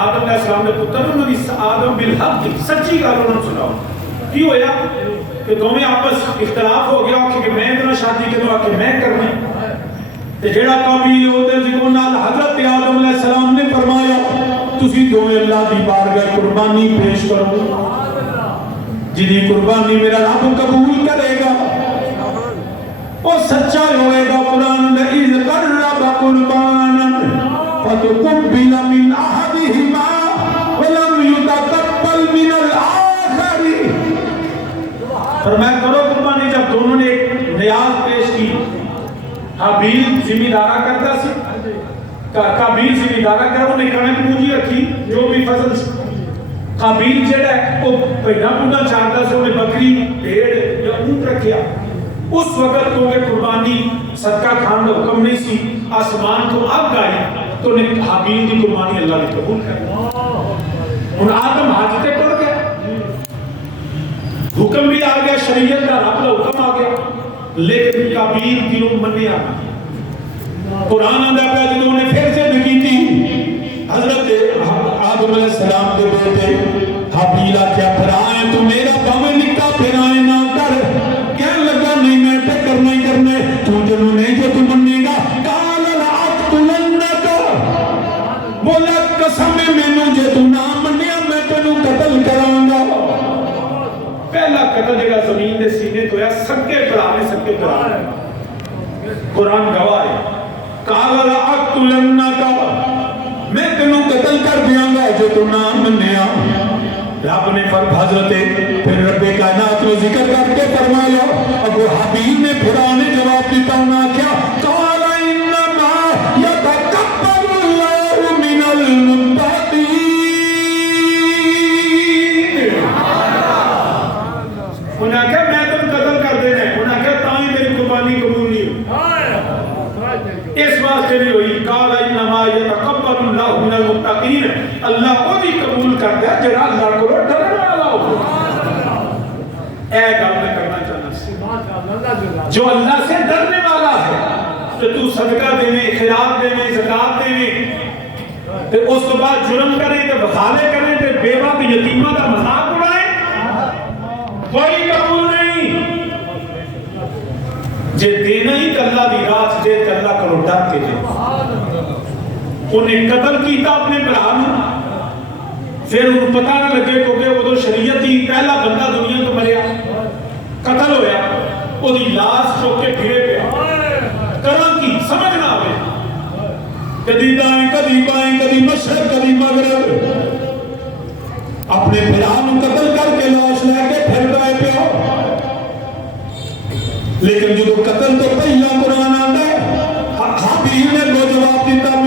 آدم علیہ السلام نے پتر انہوں نے آدم بالحق کی سچی گل انہوں نے سناؤ کی ہویا کہ تمہیں آپس اختلاف ہو گیا کہ میں اتنا شادی کے دعا کہ میں کرنا تے جڑا قابیل ہوتے جنہوں نال حضرت آدم علیہ السلام نے فرمایا تسی دوویں اللہ دی بارگاہ قربانی پیش کرو جنہی قربانی میرا رب قبول کرے گا وہ سچا ہوئے گا قرآن نے اذ قرب قربانا فتقبل من احدهما ولم يتقبل من الاخر فرمایا کرو قربانی جب دونوں نے نیاز پیش کی حابیل ذمہ دارہ کرتا سی قابیل ذمہ دارہ کرا انہیں کنک پوجی رکھی جو بھی فضل قابیل جڑا ہے وہ پیدا پودا چاہتا سے انہیں بکری بھیڑ یا اونٹ رکھیا اس وقت تو وہ قربانی صدقہ کھان کا حکم نہیں سی آسمان کو اب گائی تو انہیں حابیل کی قربانی اللہ نے قبول کری ان آدم حاجتے پڑ گیا حکم بھی آ گیا شریعت کا رب کا حکم آ گیا لیکن قابیل کی لوگ مننے آنا قرآن اندر پہ جنہوں نے پھر سے نکی تھی حضرت آدم علیہ السلام کے بیٹے حابیلہ کیا پھرائیں تو میرا باویں نکا پھرائیں نہ کر کیا لگا نہیں میں پہ کرنا ہی کرنا تو جنہوں نے جو تو مننے گا قال لأقتلنک بولا قسم مینوں جے تو نہ منیا میں تینوں قتل کراں گا پہلا قتل جگہ زمین دے سینے تو یا سکے پڑھانے سکے پڑھانے قرآن گواہ ہے قال لأقتلنک میں تینوں قتل کر دیاں گا جو تو نہ منیا رب نے حضرت پھر رب کائنات کو ذکر کر کے فرمایا ابو حابیل نے پھرانے جواب دیتا ہوں کیا قال انما يتقبل الله من المتقين انہاں کہا میں تم قتل کر دینا ہے انہاں کہا تائیں میری قربانی قبول نہیں اس واسطے نہیں ہوئی قال انما يتقبل الله من المتقين اللہ کو بھی قبول کر دیا جڑا اللہ کو ڈرنے والا ہو اے گل میں کرنا چاہنا جو اللہ سے ڈرنے والا ہے کہ تو صدقہ دینے خیرات دینے زکات دینے تے اس کے بعد جرم کریں تے بخالے کریں تے بیوہ تے یتیمہ کا مذاق اڑائیں کوئی قبول نہیں جے دینا ہی اللہ دی راہ دے تے اللہ کو ڈر کے دے انہیں قتل کیتا اپنے بران پھر ان پتہ نہ لگے کیونکہ وہ تو شریعت ہی پہلا بندہ دنیا کو مریا قتل ہویا وہ دی لاش چوک کے پھرے پہ کران کی سمجھ نہ آئے کدی دائیں کدی بائیں کدی مشرق کدی مغرب اپنے بران قتل کر کے لاش لے کے پھر گئے پہ ہو لیکن جو قتل تو پہلا قرآن آتا ہے حابیل نے وہ جواب دیتا